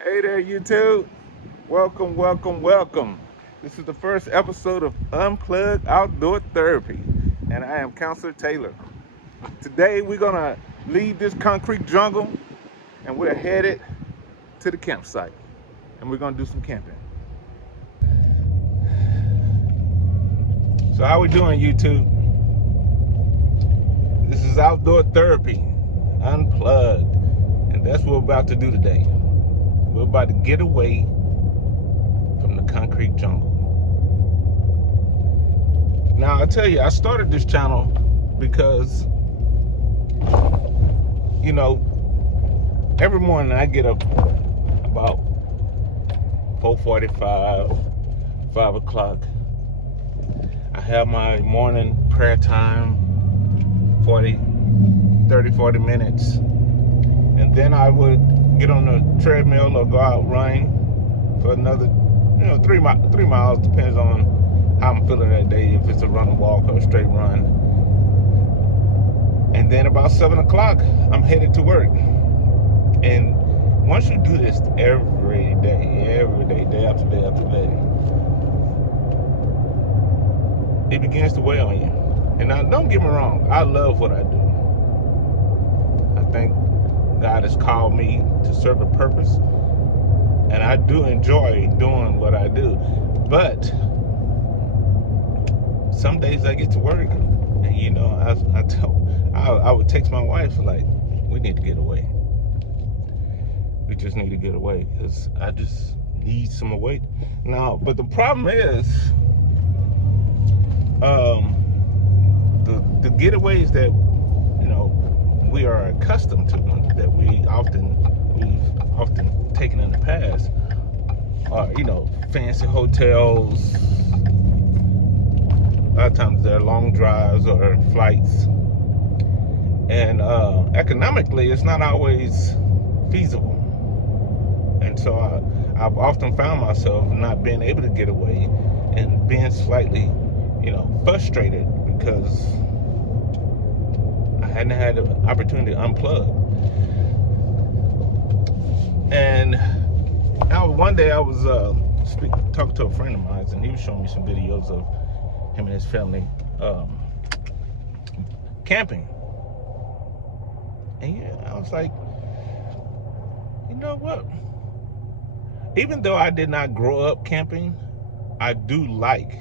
Hey there, YouTube. Welcome, welcome, welcome. This is the first episode of Unplug Outdoor Therapy, and I am Counselor Taylor. Today, we're going to leave this concrete jungle, and we're headed to the campsite, and we're going to do some camping. So how we doing, YouTube? This is Outdoor Therapy, Unplugged, and that's what we're about to do today. We're about to get away from the concrete jungle. Now, I tell you, I started this channel because, every morning I get up about 4:45, 5 o'clock. I have my morning prayer time, 40 minutes. And then I would get on the treadmill or go out running for another, 3 miles, depends on how I'm feeling that day, if it's a run and walk or a straight run. And then about 7 o'clock, I'm headed to work. And once you do this every day, day after day after day, it begins to weigh on you. And now, don't get me wrong, I love what I do. I think God has called me to serve a purpose, and I do enjoy doing what I do. But some days I get to work, and I would text my wife like, we need to get away. We just need to get away because I just need some away now. But the problem is, the getaways that we are accustomed to, that we've often taken in the past, are fancy hotels. A lot of times they're long drives or flights, and economically it's not always feasible. And so I've often found myself not being able to get away and being slightly frustrated because I hadn't had the opportunity to unplug. And one day I was talking to a friend of mine, and he was showing me some videos of him and his family camping. And I was like, you know what? Even though I did not grow up camping, I do like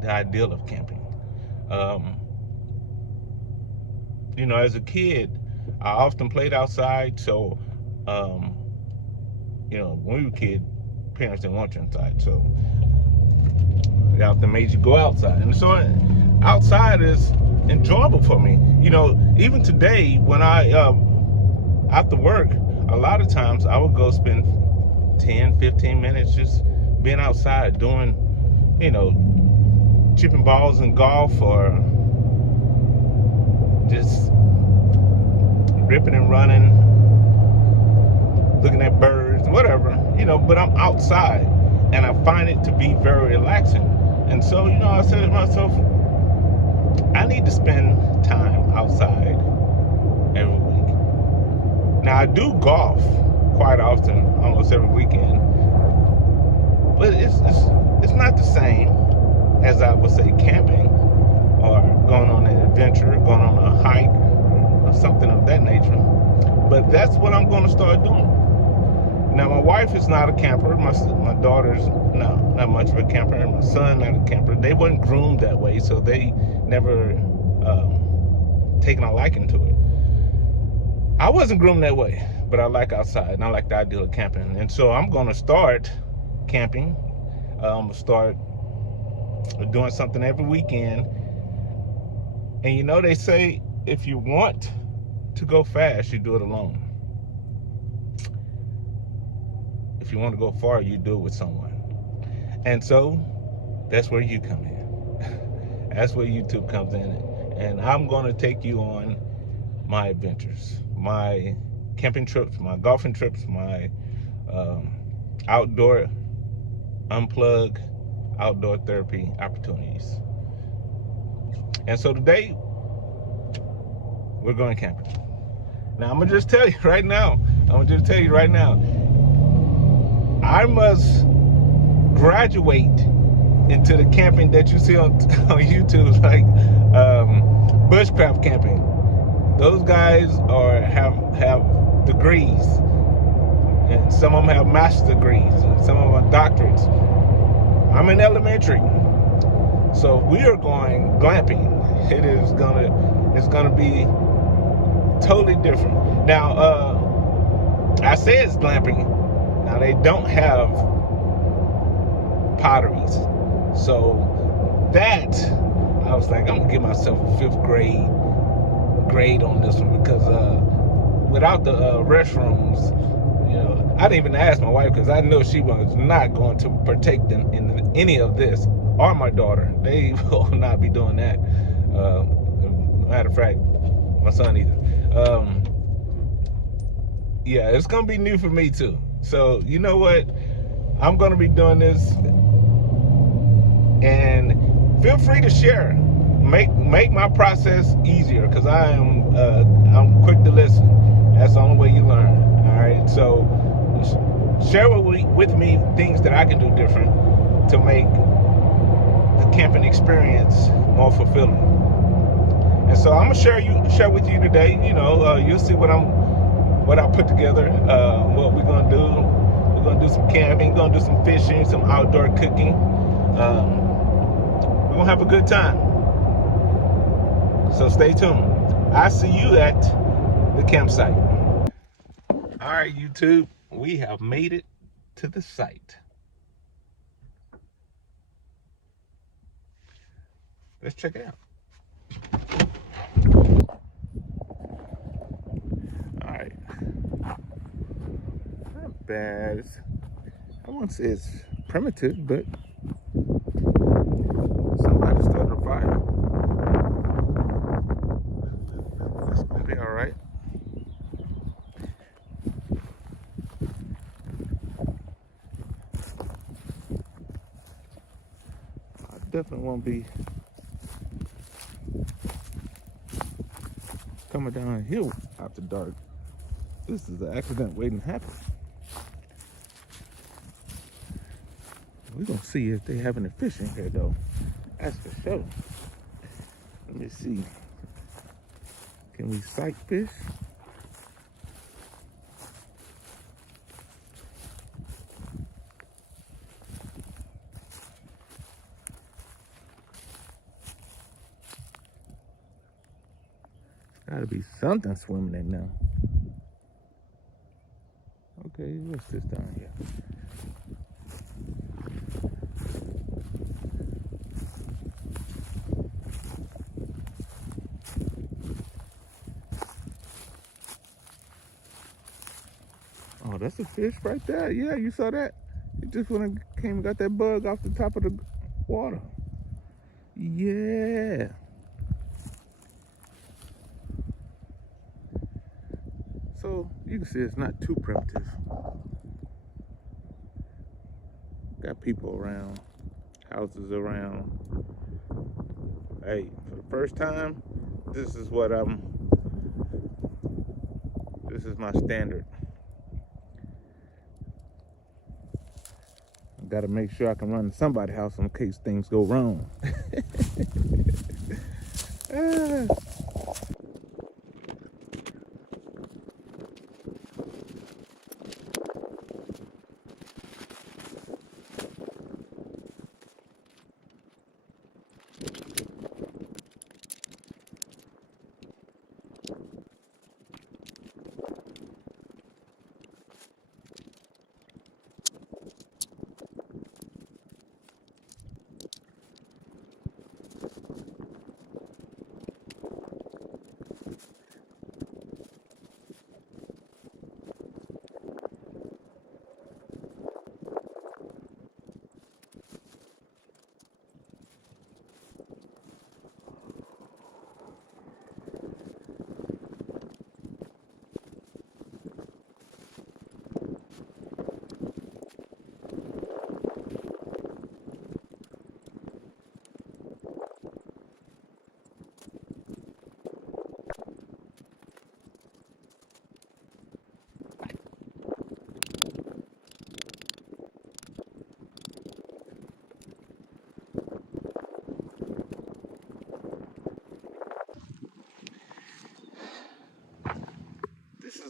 the ideal of camping. As a kid, I often played outside. So, when we were kids, parents didn't want you inside. So they often made you go outside. And so outside is enjoyable for me. Even today, when I, after work, a lot of times I would go spend 10, 15 minutes just being outside doing, chipping balls in golf, or just ripping and running, looking at birds, whatever, but I'm outside, and I find it to be very relaxing. And so, I said to myself, I need to spend time outside every week. Now, I do golf quite often, almost every weekend, but it's not the same as, I would say, camping or going on an adventure, going on a hike or something of that nature. But that's what I'm going to start doing. Now, my wife is not a camper. My daughter's not much of a camper, and my son not a camper. They weren't groomed that way, so they never taken a liking to it. I wasn't groomed that way, but I like outside, and I like the idea of camping. And so I'm going to start camping. Start doing something every weekend. And they say, if you want to go fast, you do it alone. If you want to go far, you do it with someone. And so that's where you come in. That's where YouTube comes in. And I'm going to take you on my adventures, my camping trips, my golfing trips, my outdoor unplug, outdoor therapy opportunities. And so today, we're going camping. Now, I'm going to just tell you right now, I must graduate into the camping that you see on on YouTube, like bushcraft camping. Those guys have degrees, and some of them have master's degrees, and some of them are doctorates. I'm in elementary, so we are going glamping. It's gonna be totally different. Now, I say it's glamping. Now they don't have potteries, so that I was like, I'm gonna give myself a 5th grade on this one, because without the restrooms, I didn't even ask my wife, because I know she was not going to partake in any of this, or my daughter. They will not be doing that. Matter of fact, my son either. Yeah, it's gonna be new for me too. So you know what? I'm gonna be doing this, and feel free to share. Make my process easier, because I'm quick to listen. That's the only way you learn. All right. So share with me things that I can do different to make the camping experience more fulfilling. And so I'm gonna share with you today. You'll see what I put together. What we're gonna do. We're gonna do some camping. Gonna do some fishing, some outdoor cooking. We're gonna have a good time. So stay tuned. I'll see you at the campsite. All right, YouTube, we have made it to the site. Let's check it out. All right. Not bad. I won't say it's primitive, but somebody started a fire. It's gonna be all right. I definitely won't be coming down a hill after dark. This is an accident waiting to happen. We're gonna see if they have any fish in here though. That's for sure. Let me see. Can we sight fish? Gotta be something swimming in now. Okay, what's this down here? Oh, that's a fish right there. Yeah, you saw that? It just when it came and got that bug off the top of the water. Yeah. So you can see it's not too primitive. Got people around, houses around. Hey, for the first time, this is my standard. I gotta make sure I can run to somebody's house in case things go wrong.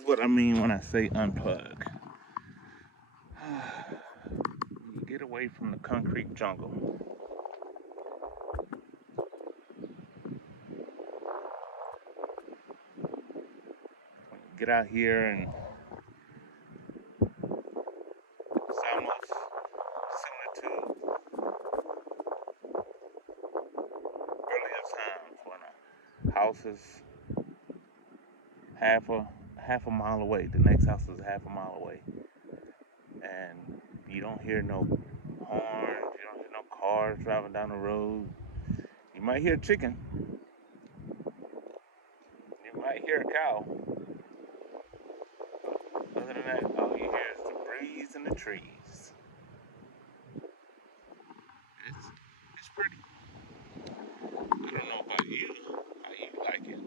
is what I mean when I say unplug. Get away from the concrete jungle. Get out here and it's almost similar to earlier times when a house is half a mile away. The next house is half a mile away, and you don't hear no horns. You don't hear no cars driving down the road. You might hear chicken. You might hear a cow. Other than that, all you hear is the breeze and the trees. It's pretty. I don't know about you, how you like it,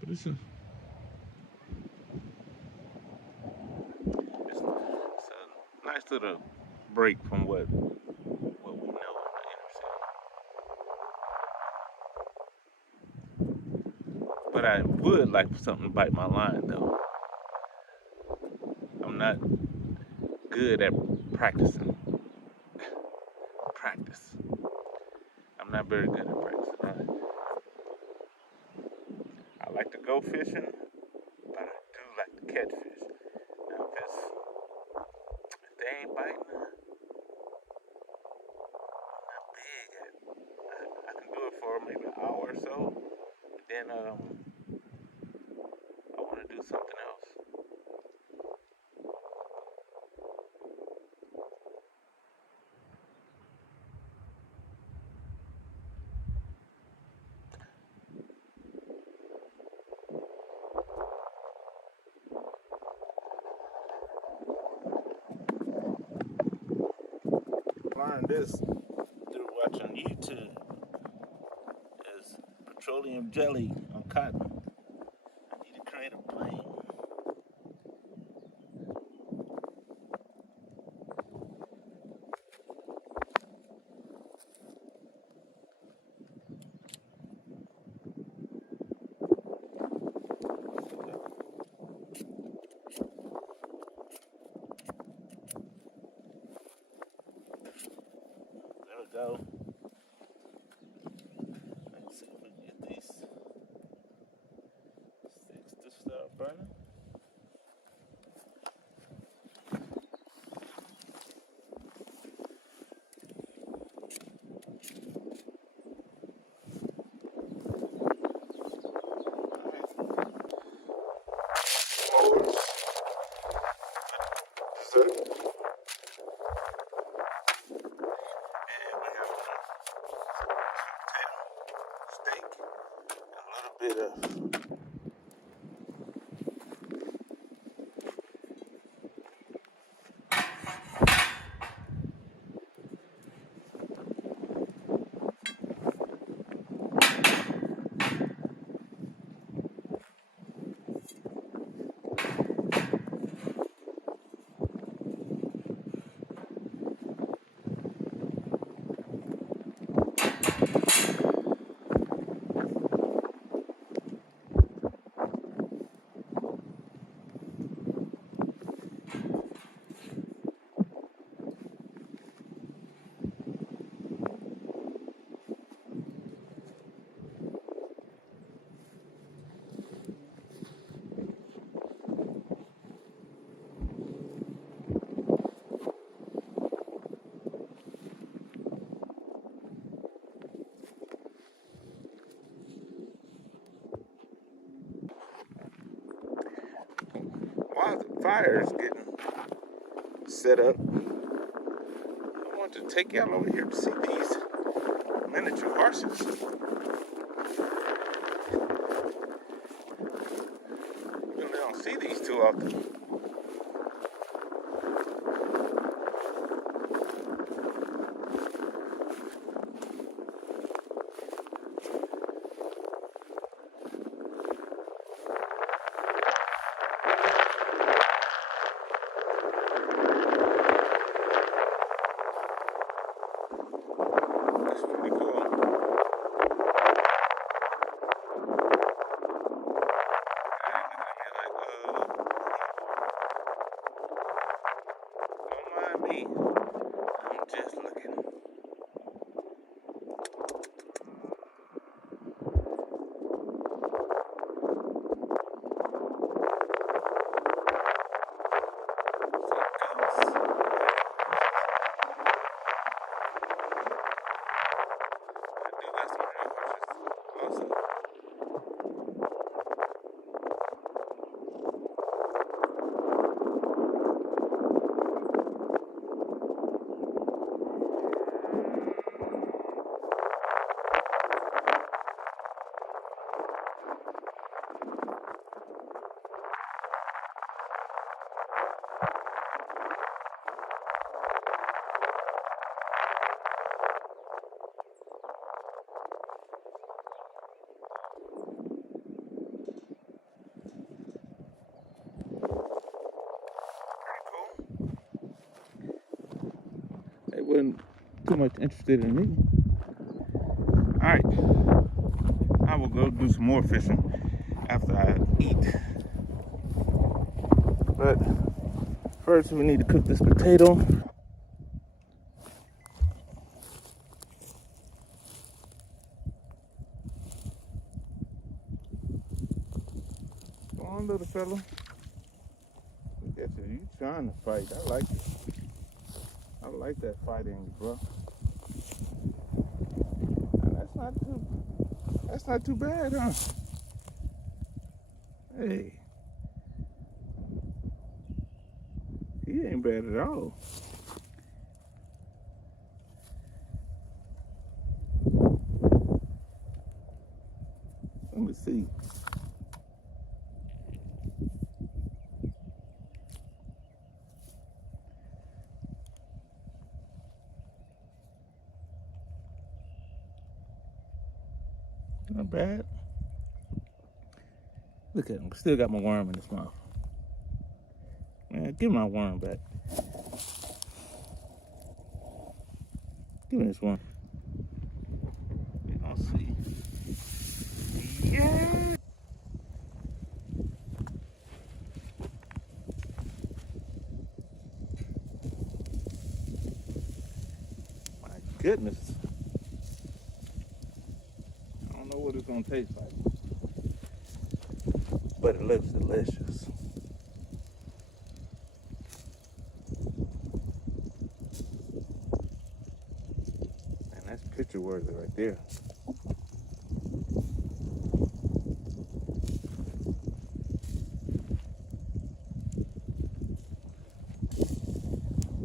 but it's a nice little break from what we know in the inner city. But I would like for something to bite my line, though. I'm not good at practicing. Practice. I'm not very good at practicing. I like to go fishing, but I do like to catch fish. Now, if they ain't biting, I'm not big at it. I can do it for maybe an hour or so, but then I want to do something else. Learned this through watching YouTube is petroleum jelly on cotton. I need to create a plane. There we go. Let's see if we can get these sticks to start burning. Bit of while the fire is getting set up, I want to take y'all over here to see these miniature horses. You really don't see these too often. me. I'm just looking. They wasn't too much interested in me. Alright, I will go do some more fishing after I eat. But first we need to cook this potato. Come on, little fella. Look at you. You trying to fight. I like it. I like that fight in you, bro. That's not too bad, huh? Hey. He ain't bad at all. Let me see. Not bad. Look at him. Still got my worm in his mouth. Man, give my worm back. Give me this worm. We gonna see. Yeah. My goodness. I don't know what it's gonna taste like, but it looks delicious. And that's picture worthy right there.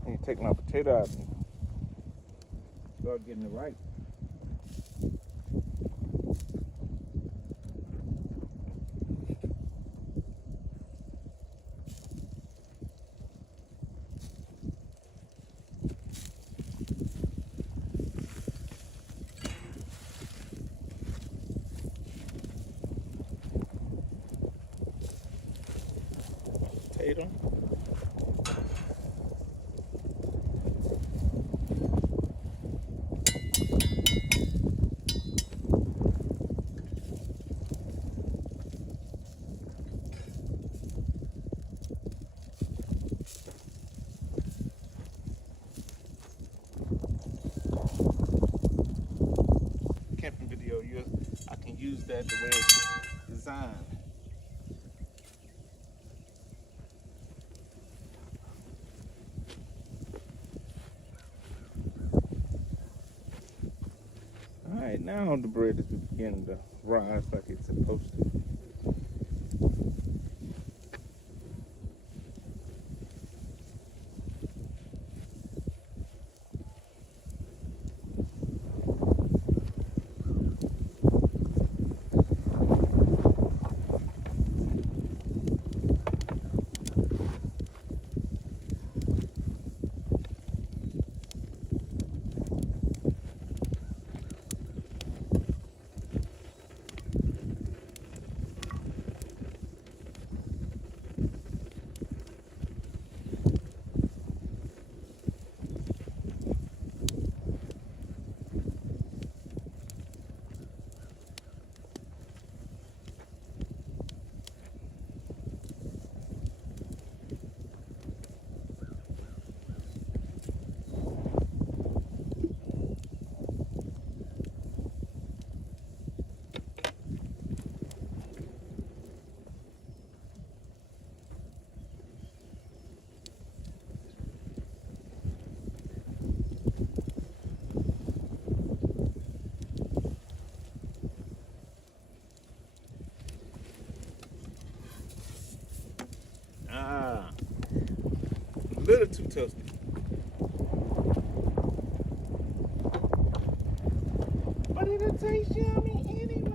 I need to take my potato out and start getting it right. Potato. Camping video, I can use that the way it's designed. Alright, now the bread is beginning to rise like it's supposed to. little too toasty. But it'll taste yummy anyway.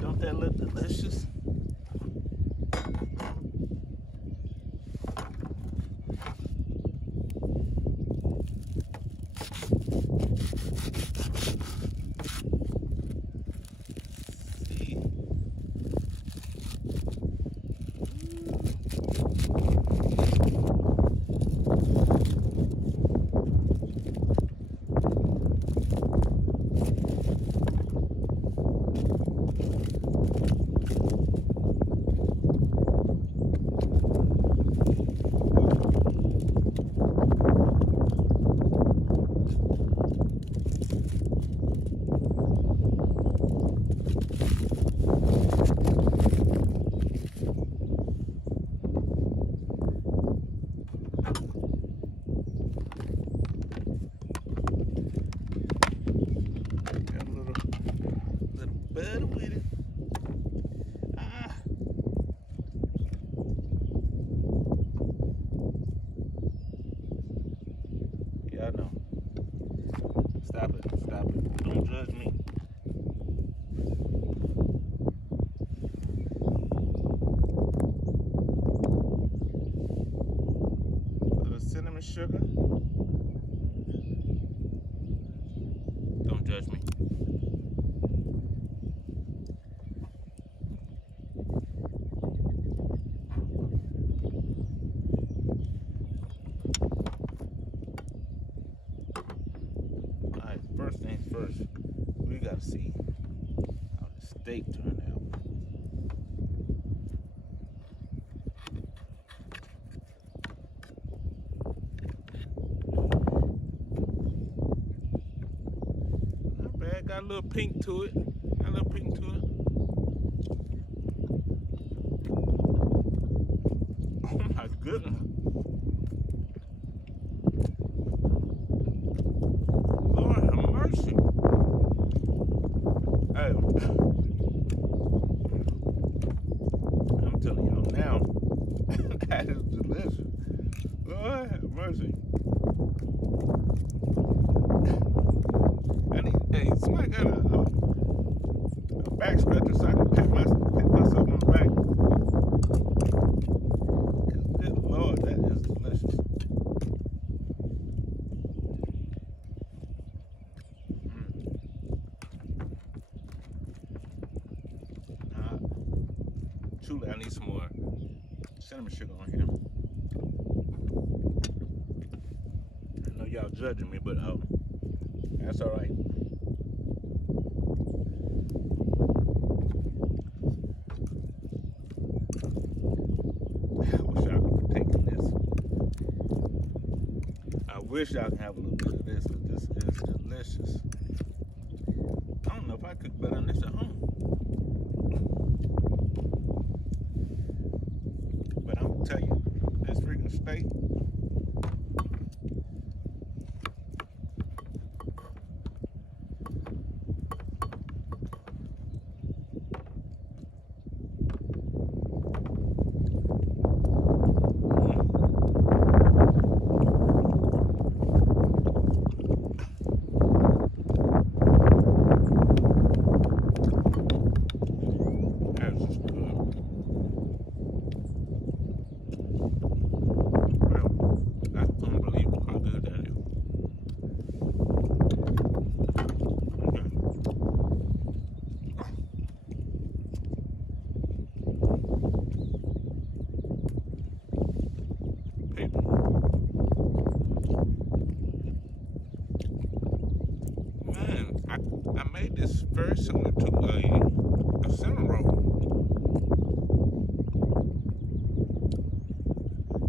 Don't that look delicious? Better with it. Yeah, I know. Stop it. Stop it. Don't judge me. A little cinnamon sugar. Don't judge me. First things first, we gotta see how the steak turned out. Not bad, got a little pink to it. Got a little pink to it. Oh my goodness. I'm telling y'all now, that is delicious. Lord have mercy. Hey, somebody got a back scratcher so I can pat myself on the back. Good Lord, that is delicious. Truly, I need some more cinnamon sugar on here. I know y'all judging me, but that's all right. I wish I could partake in this. I wish I could have a little bit of this, but this is delicious. I don't know if I cook better than this at home. But I'm gonna tell you, this freaking steak. That's just good. Well, very similar to a cinnamon roll.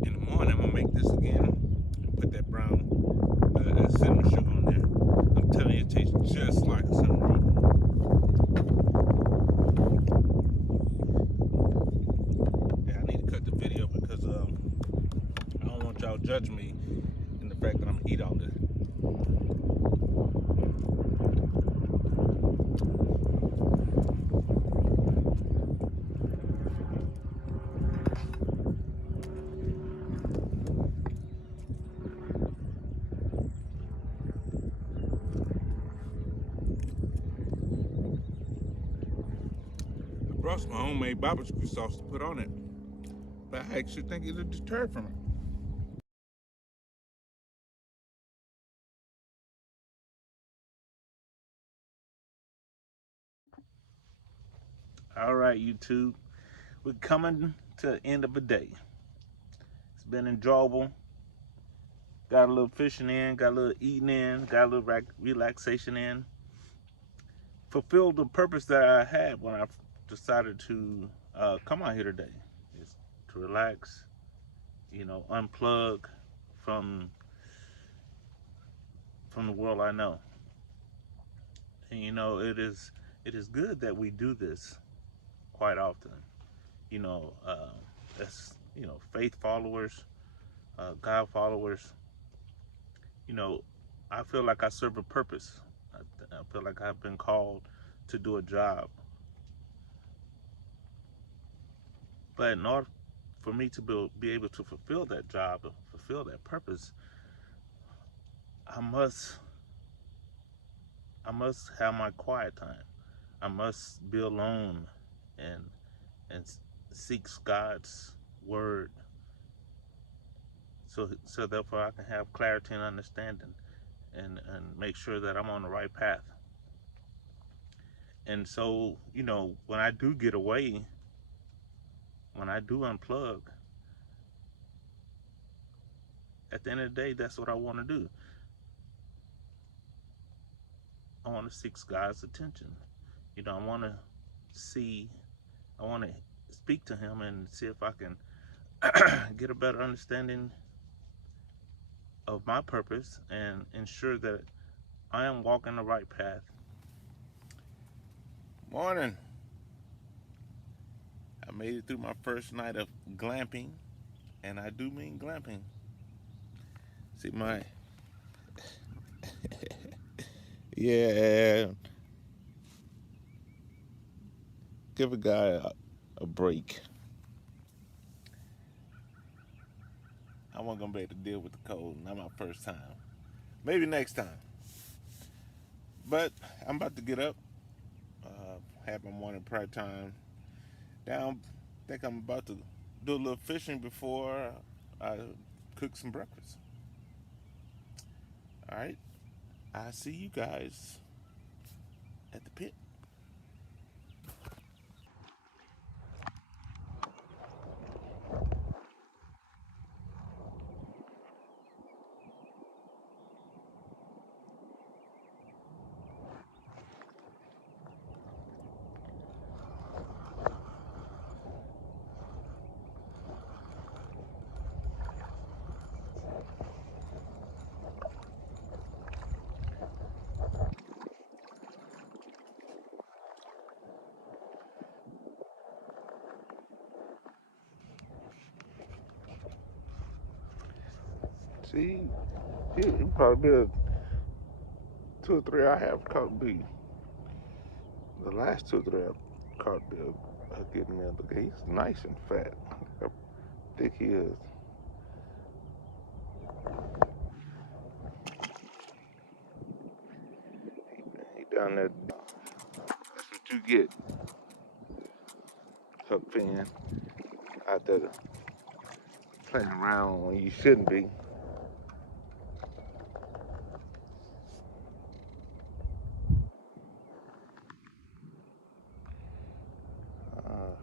In the morning, I'm gonna make this again and put that brown cinnamon sugar on there. I'm telling you, it tastes just like a cinnamon roll. Yeah, I need to cut the video because I don't want y'all judge me in the fact that I'm gonna eat all this. I brought some homemade barbecue sauce to put on it, but I actually think it'll deter from it. All right, YouTube, we're coming to the end of the day. It's been enjoyable. Got a little fishing in, got a little eating in, got a little relaxation in. Fulfilled the purpose that I had when I decided to come out here today. Is to relax, unplug from the world I know. And it is good that we do this quite often. As faith followers, God followers. You know, I feel like I serve a purpose. I feel like I've been called to do a job. But in order for me to be able to fulfill that job, fulfill that purpose, I must have my quiet time. I must be alone and and seek God's word, so therefore I can have clarity and understanding, and make sure that I'm on the right path. And so, when I do get away, when I do unplug, at the end of the day, that's what I want to do. I want to seek God's attention. I want to see, I want to speak to Him and see if I can get a better understanding of my purpose and ensure that I am walking the right path. Morning. I made it through my first night of glamping, and I do mean glamping. See yeah, give a guy a break. I wasn't gonna be able to deal with the cold. Not my first time. Maybe next time. But I'm about to get up. Have my morning prayer time. Now, I think I'm about to do a little fishing before I cook some breakfast. All right. I see you guys at the pit. See, it probably be 2 or 3 I have caught big. The last 2 or 3 I've caught big getting there. Look, he's nice and fat. Look how thick he is. He down there. That's what you get. Hook fin out there playing around when you shouldn't be.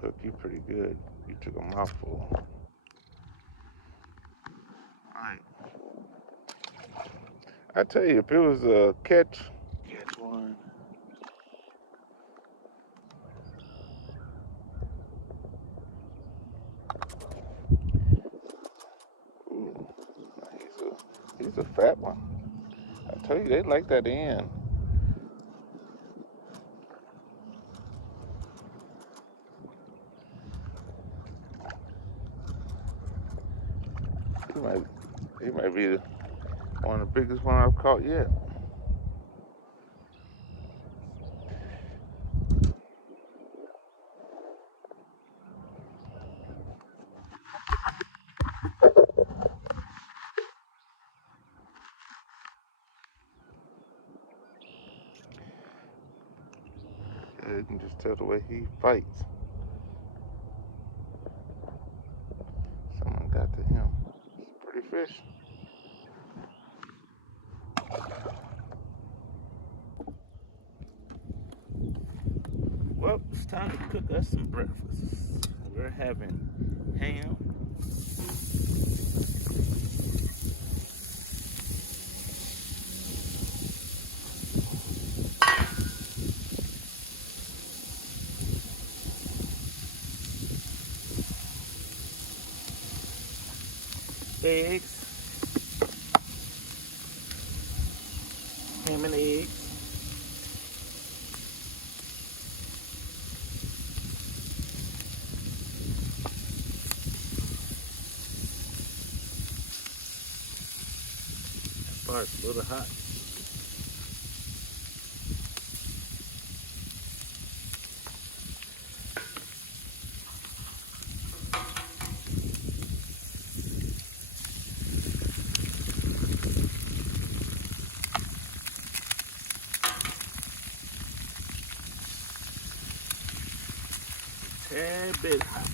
Hook you pretty good. You took a mouthful. Alright. I tell you, if it was a catch one, a fat one. I tell you, they like that end. He might be one of the biggest one I've caught yet. Yeah, you can just tell the way he fights. Someone got to him. It's a pretty fish. Well, it's time to cook us some breakfast. We're having ham, eggs, ham and eggs, It's a little hot. Tad bit hot.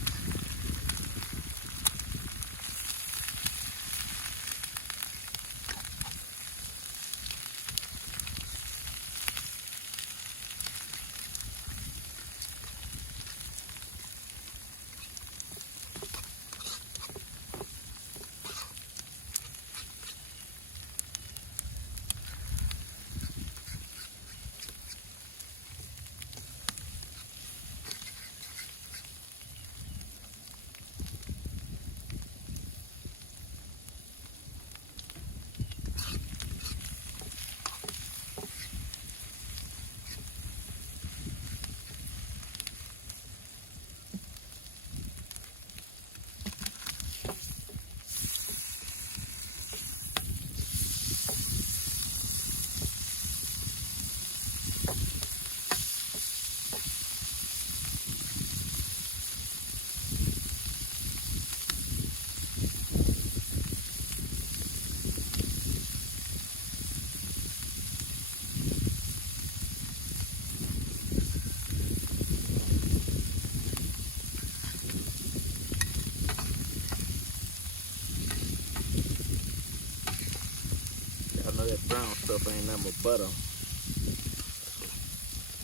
I know that brown stuff ain't nothing but butter.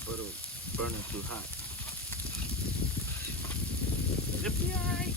Butter burning too hot. It'll be alright.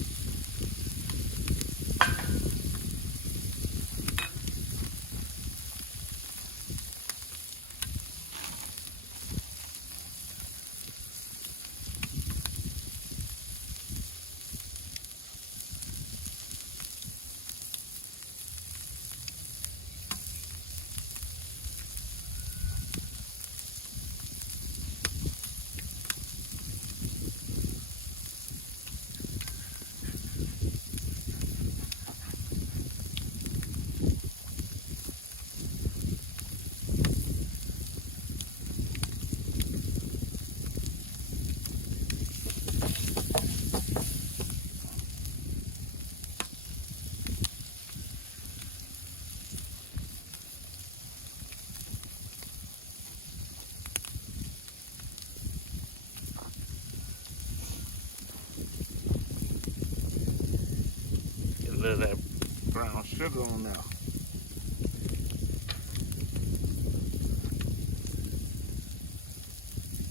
Get a little of that brown sugar on now.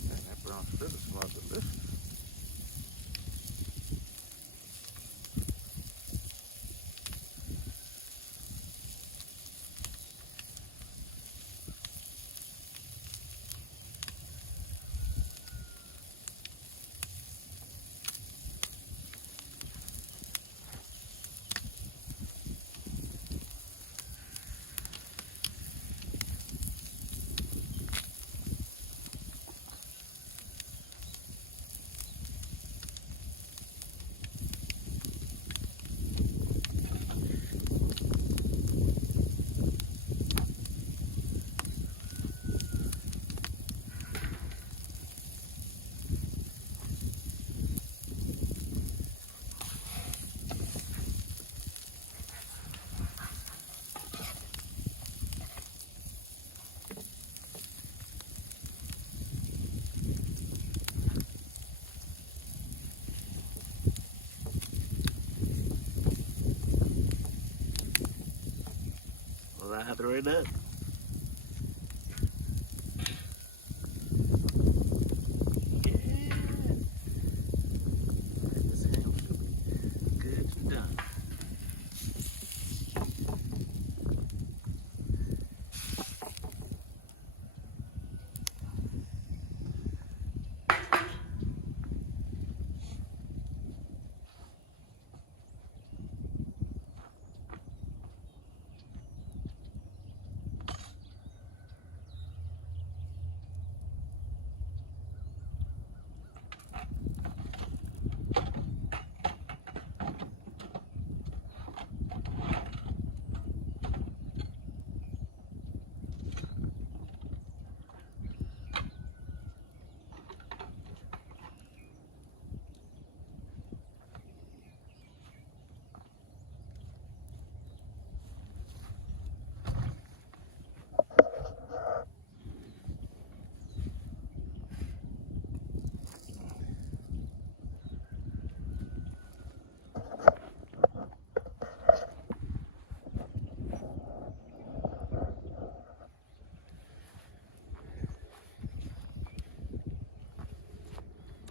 Man, that brown sugar smells delicious. Slide right up.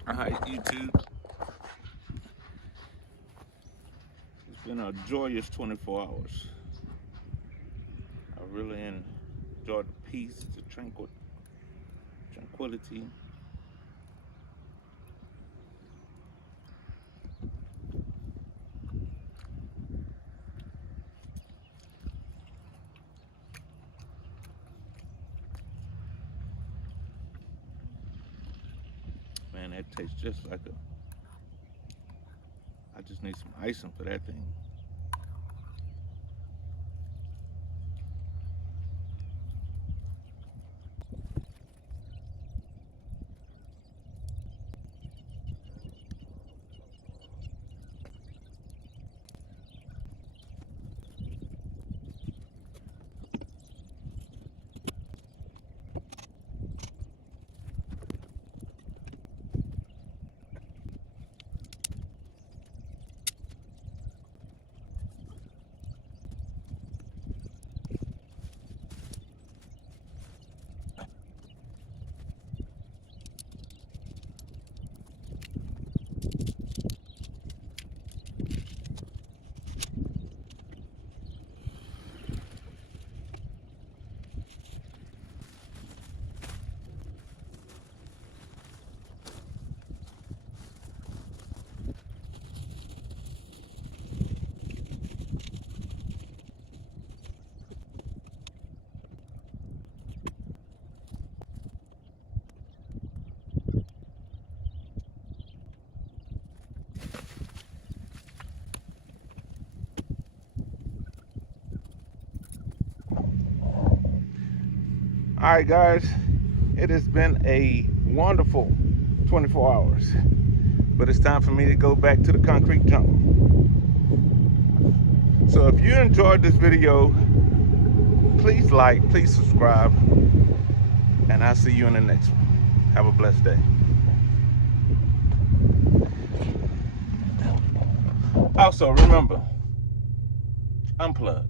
Alright, YouTube. It's been a joyous 24 hours. I really enjoyed the peace, the tranquility. Man, that tastes just like I just need some icing for that thing. All right, guys, it has been a wonderful 24 hours, but it's time for me to go back to the concrete jungle. So if you enjoyed this video, please like, please subscribe, and I'll see you in the next one. Have a blessed day. Also, remember, unplug.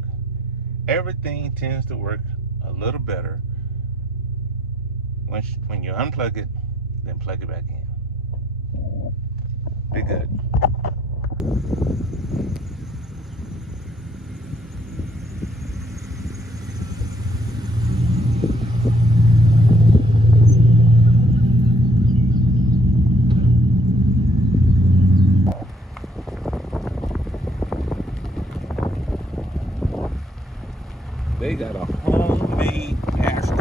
Everything tends to work a little better when you unplug it, then plug it back in. Be good. They got a homemade pasture.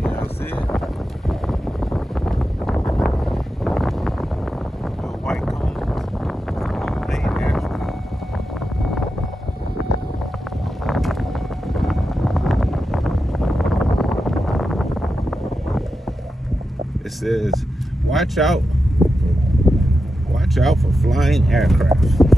Y'all see it? The white cones. Homemade pasture. It says, watch out for flying aircraft.